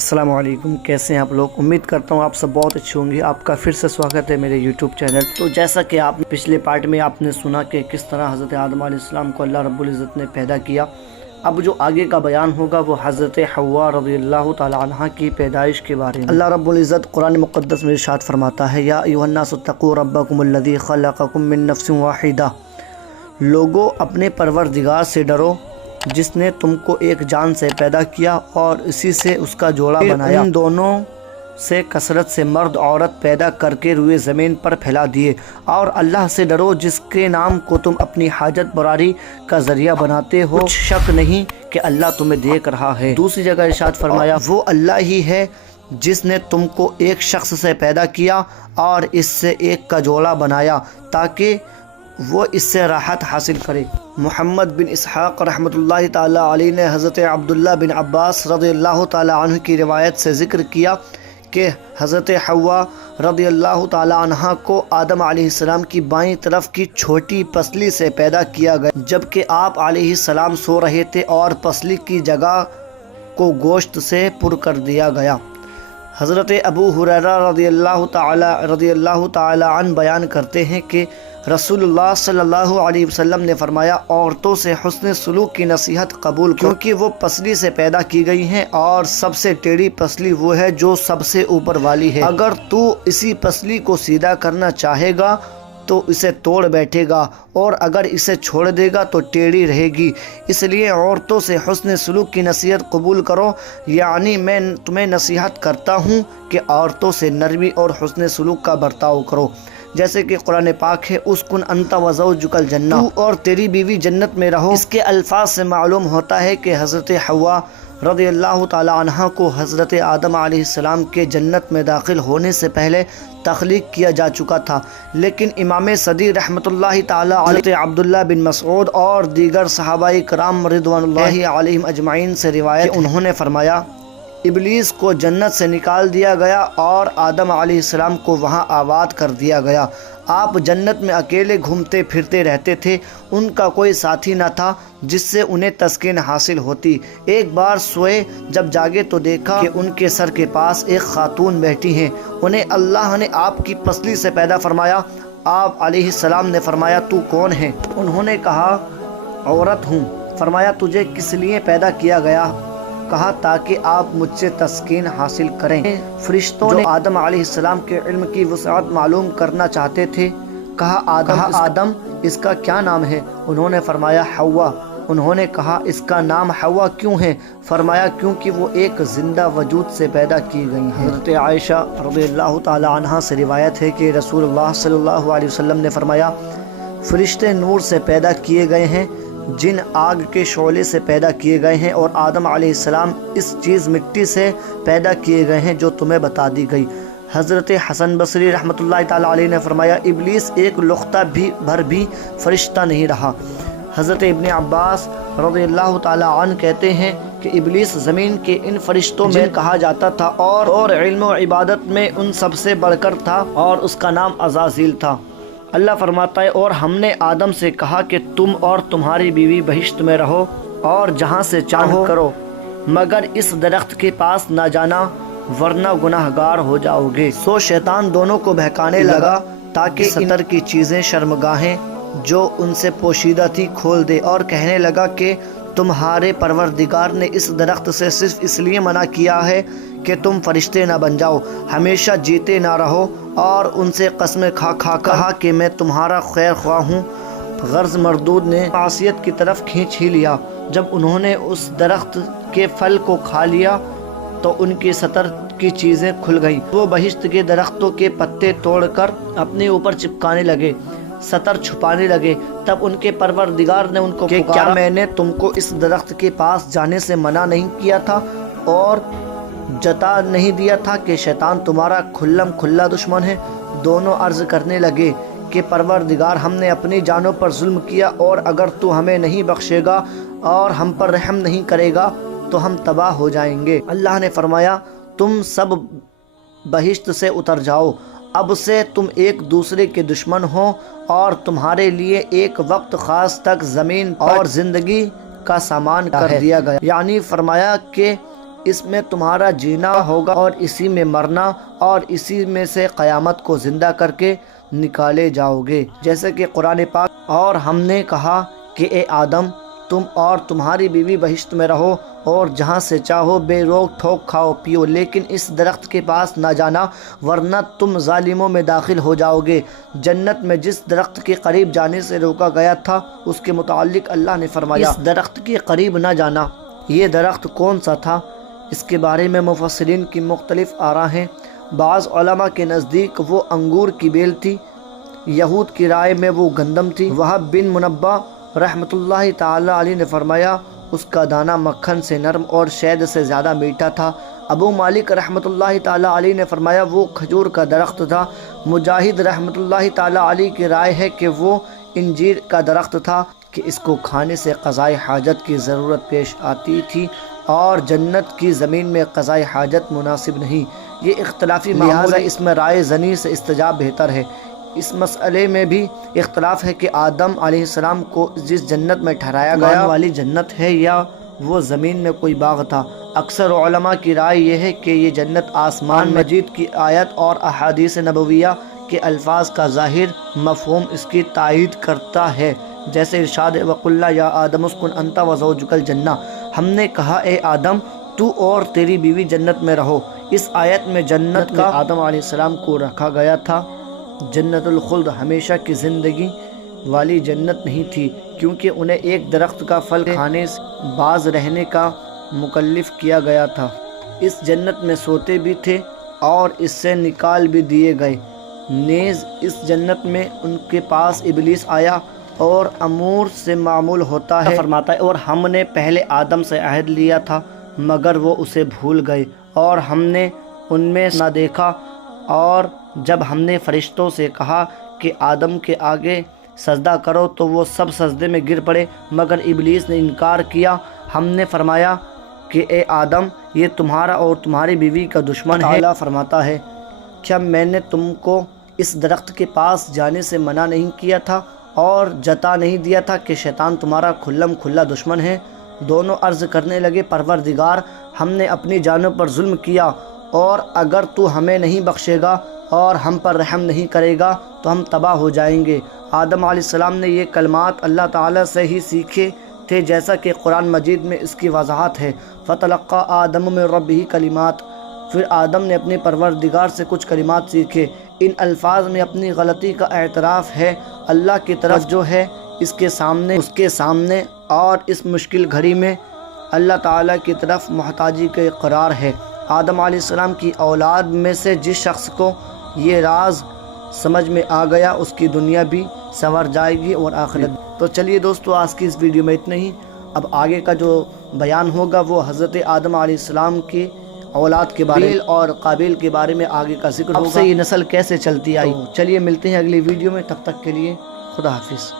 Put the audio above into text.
السلام علیکم، کیسے ہیں آپ لوگ؟ امید کرتا ہوں آپ سب بہت اچھے ہوں گے۔ آپ کا پھر سے سواگت ہے میرے یوٹیوب چینل۔ تو جیسا کہ آپ نے پچھلے پارٹ میں آپ نے سنا کہ کس طرح حضرت آدم علیہ السلام کو اللہ رب العزت نے پیدا کیا، اب جو آگے کا بیان ہوگا وہ حضرت حوا رضی اللہ تعالی عنہ کی پیدائش کے بارے میں۔ اللہ رب العزت قرآن مقدس میں ارشاد فرماتا ہے، یا ایھا الناس اتقوا ربکم الذی خلقکم من نفس واحدہ، لوگو اپنے پروردگار سے ڈرو جس نے تم کو ایک جان سے پیدا کیا اور اسی سے اس کا جوڑا بنایا، ان دونوں سے کثرت سے مرد عورت پیدا کر کے روئے زمین پر پھیلا دیے، اور اللہ سے ڈرو جس کے نام کو تم اپنی حاجت براری کا ذریعہ بناتے ہو، کچھ شک نہیں کہ اللہ تمہیں دیکھ رہا ہے۔ دوسری جگہ ارشاد فرمایا، وہ اللہ ہی ہے جس نے تم کو ایک شخص سے پیدا کیا اور اس سے ایک کا جوڑا بنایا تاکہ وہ اس سے راحت حاصل کرے۔ محمد بن اسحاق رحمۃ اللہ تعالی علیہ نے حضرت عبداللہ بن عباس رضی اللہ تعالی عنہ کی روایت سے ذکر کیا کہ حضرت حوا رضی اللہ تعالی عنہ کو آدم علیہ السلام کی بائیں طرف کی چھوٹی پسلی سے پیدا کیا گیا، جبکہ آپ علیہ السلام سو رہے تھے اور پسلی کی جگہ کو گوشت سے پر کر دیا گیا۔ حضرت ابو ہریرہ رضی اللہ تعالی عنہ بیان کرتے ہیں کہ رسول اللہ صلی اللہ علیہ وسلم نے فرمایا، عورتوں سے حسن سلوک کی نصیحت قبول کیونکہ وہ پسلی سے پیدا کی گئی ہیں اور سب سے ٹیڑھی پسلی وہ ہے جو سب سے اوپر والی ہے۔ اگر تو اسی پسلی کو سیدھا کرنا چاہے گا تو اسے توڑ بیٹھے گا، اور اگر اسے چھوڑ دے گا تو ٹیڑھی رہے گی۔ اس لیے عورتوں سے حسن سلوک کی نصیحت قبول کرو، یعنی میں تمہیں نصیحت کرتا ہوں کہ عورتوں سے نرمی اور حسن سلوک کا برتاؤ کرو، جیسے کہ قرآن پاک ہے، اسکن انت وزوجک الجنہ، تو اور تیری بیوی جنت میں رہو۔ اس کے الفاظ سے معلوم ہوتا ہے کہ حضرت حوا رضی اللہ تعالی عنہ کو حضرت آدم علیہ السلام کے جنت میں داخل ہونے سے پہلے تخلیق کیا جا چکا تھا، لیکن امام صدیق رحمۃ اللہ تعالی علیہ حضرت عبداللہ بن مسعود اور دیگر صحابہ کرام رضوان اللہ علیہم اجمعین سے روایت کہ انہوں نے فرمایا، ابلیس کو جنت سے نکال دیا گیا اور آدم علیہ السلام کو وہاں آباد کر دیا گیا۔ آپ جنت میں اکیلے گھومتے پھرتے رہتے تھے، ان کا کوئی ساتھی نہ تھا جس سے انہیں تسکین حاصل ہوتی۔ ایک بار سوئے، جب جاگے تو دیکھا کہ ان کے سر کے پاس ایک خاتون بیٹھی ہیں۔ انہیں اللہ نے آپ کی پسلی سے پیدا فرمایا۔ آپ علیہ السلام نے فرمایا، تو کون ہے؟ انہوں نے کہا، عورت ہوں۔ فرمایا، تجھے کس لیے پیدا کیا گیا؟ کہا، تاکہ آپ مجھ سے تسکین حاصل کریں۔ فرشتوں نے آدم علیہ السلام کے علم کی وسعت معلوم کرنا چاہتے تھے۔ کہا، آدم اس کا کیا نام ہے؟ انہوں نے فرمایا، حوا۔ انہوں نے کہا، اس کا نام حوا کیوں ہے؟ فرمایا، کیونکہ وہ ایک زندہ وجود سے پیدا کی گئی ہیں۔ حضرت عائشہ رضی اللہ تعالی عنہا سے روایت ہے کہ رسول اللہ صلی اللہ علیہ وسلم نے فرمایا، فرشتے نور سے پیدا کیے گئے ہیں، جن آگ کے شعلے سے پیدا کیے گئے ہیں، اور آدم علیہ السلام اس چیز مٹی سے پیدا کیے گئے ہیں جو تمہیں بتا دی گئی۔ حضرت حسن بصری رحمۃ اللہ تعالی علیہ نے فرمایا، ابلیس ایک لقطہ بھر بھی فرشتہ نہیں رہا۔ حضرت ابن عباس رضی اللہ تعالی عنہ کہتے ہیں کہ ابلیس زمین کے ان فرشتوں میں کہا جاتا تھا اور علم و عبادت میں ان سب سے بڑھ کر تھا، اور اس کا نام عزازیل تھا۔ اللہ فرماتا ہے، اور ہم نے آدم سے کہا کہ تم اور تمہاری بیوی بہشت میں رہو اور جہاں سے چاہو کرو، مگر اس درخت کے پاس نہ جانا ورنہ گناہ گار ہو جاؤ گے۔ سو شیطان دونوں کو بہکانے لگا تاکہ ستر کی چیزیں شرمگاہیں جو ان سے پوشیدہ تھی کھول دے، اور کہنے لگا کہ تمہارے پروردگار نے اس درخت سے صرف اس لیے منع کیا ہے کہ تم فرشتے نہ بن جاؤ، ہمیشہ جیتے نہ رہو، اور ان سے قسمیں کھا کہا کہ میں تمہارا خیر خواہ ہوں۔ غرض مردود نے معصیت کی طرف کھینچ ہی لیا۔ جب انہوں نے اس درخت کے پھل کو کھا لیا تو ان کی ستر کی چیزیں کھل گئیں۔ وہ بہشت کے درختوں کے پتے توڑ کر اپنے اوپر چپکانے لگے، ستر چھپانے لگے۔ تب ان کے پروردگار نے ان کو کہ کیا میں نے تم کو اس درخت کے پاس جانے سے منع نہیں کیا تھا اور جتا نہیں دیا تھا کہ شیطان تمہارا کھلم کھلا دشمن ہے؟ دونوں عرض کرنے لگے کہ پروردگار، ہم نے اپنی جانوں پر ظلم کیا، اور اگر تو ہمیں نہیں بخشے گا اور ہم پر رحم نہیں کرے گا تو ہم تباہ ہو جائیں گے۔ اللہ نے فرمایا، تم سب بہشت سے اتر جاؤ، اب سے تم ایک دوسرے کے دشمن ہو، اور تمہارے لیے ایک وقت خاص تک زمین اور زندگی کا سامان کر دیا گیا۔ یعنی فرمایا کہ اس میں تمہارا جینا ہوگا اور اسی میں مرنا، اور اسی میں سے قیامت کو زندہ کر کے نکالے جاؤ گے۔ جیسے کہ قرآن پاک، اور ہم نے کہا کہ اے آدم تم اور تمہاری بیوی بہشت میں رہو اور جہاں سے چاہو بے روک ٹھوک کھاؤ پیو، لیکن اس درخت کے پاس نہ جانا ورنہ تم ظالموں میں داخل ہو جاؤ گے۔ جنت میں جس درخت کے قریب جانے سے روکا گیا تھا اس کے متعلق اللہ نے فرمایا اس درخت کے قریب نہ جانا۔ یہ درخت کون سا تھا؟ اس کے بارے میں مفسرین کی مختلف آراء ہیں۔ بعض علماء کے نزدیک وہ انگور کی بیل تھی، یہود کی رائے میں وہ گندم تھی۔ وہب بن منبہ رحمۃ اللہ تعالی علیہ نے فرمایا اس کا دانہ مکھن سے نرم اور شہد سے زیادہ میٹھا تھا۔ ابو مالک رحمۃ اللہ تعالی علیہ نے فرمایا وہ کھجور کا درخت تھا۔ مجاہد رحمۃ اللہ تعالی علیہ کی رائے ہے کہ وہ انجیر کا درخت تھا کہ اس کو کھانے سے قضائے حاجت کی ضرورت پیش آتی تھی، اور جنت کی زمین میں قضائے حاجت مناسب نہیں۔ یہ اختلافی لہٰذا اس میں رائے زنی سے استجاب بہتر ہے۔ اس مسئلے میں بھی اختلاف ہے کہ آدم علیہ السلام کو جس جنت میں ٹھہرایا گیا والی جنت ہے یا وہ زمین میں کوئی باغ تھا۔ اکثر علماء کی رائے یہ ہے کہ یہ جنت آسمان مجید کی آیت اور احادیث نبویہ کے الفاظ کا ظاہر مفہوم اس کی تائید کرتا ہے، جیسے ارشاد وَقُلْنَا یا آدم اسکن انت وزوجک الجنہ، ہم نے کہا اے آدم تو اور تیری بیوی جنت میں رہو۔ اس آیت میں جنت کا آدم علیہ السلام کو رکھا گیا تھا۔ جنت الخلد ہمیشہ کی زندگی والی جنت نہیں تھی، کیونکہ انہیں ایک درخت کا پھل کھانے سے باز رہنے کا مکلف کیا گیا تھا۔ اس جنت میں سوتے بھی تھے اور اس سے نکال بھی دیے گئے۔ نیز اس جنت میں ان کے پاس ابلیس آیا اور امور سے معمول ہوتا ہے فرماتا ہے اور ہم نے پہلے آدم سے عہد لیا تھا مگر وہ اسے بھول گئے اور ہم نے ان میں نہ دیکھا، اور جب ہم نے فرشتوں سے کہا کہ آدم کے آگے سجدہ کرو تو وہ سب سجدے میں گر پڑے مگر ابلیس نے انکار کیا۔ ہم نے فرمایا کہ اے آدم یہ تمہارا اور تمہاری بیوی کا دشمن ہے۔ اللہ فرماتا ہے کیا میں نے تم کو اس درخت کے پاس جانے سے منع نہیں کیا تھا اور جتا نہیں دیا تھا کہ شیطان تمہارا کھلم کھلا دشمن ہے؟ دونوں عرض کرنے لگے پروردگار ہم نے اپنی جانوں پر ظلم کیا، اور اگر تو ہمیں نہیں بخشے گا اور ہم پر رحم نہیں کرے گا تو ہم تباہ ہو جائیں گے۔ آدم علیہ السلام نے یہ کلمات اللہ تعالیٰ سے ہی سیکھے تھے، جیسا کہ قرآن مجید میں اس کی وضاحت ہے۔ فَتَلَقَّىٰ آدَمُ مِن رَبِّهِ کلمات، پھر آدم نے اپنے پروردگار سے کچھ کلمات سیکھے۔ ان الفاظ میں اپنی غلطی کا اعتراف ہے، اللہ کی طرف جو ہے اس کے سامنے اور اس مشکل گھڑی میں اللہ تعالیٰ کی طرف محتاجی کا اقرار ہے۔ آدم علیہ السلام کی اولاد میں سے جس شخص کو یہ راز سمجھ میں آ گیا اس کی دنیا بھی سنور جائے گی اور آخرت۔ تو چلیے دوستو آج کی اس ویڈیو میں اتنا ہی۔ اب آگے کا جو بیان ہوگا وہ حضرت آدم علیہ السلام کی اولاد کے بارے میں اور قابیل کے بارے میں آگے کا ذکر ہوگا۔ اب سے یہ نسل کیسے چلتی آئی۔ چلیے ملتے ہیں اگلی ویڈیو میں، تب تک کے لیے خدا حافظ۔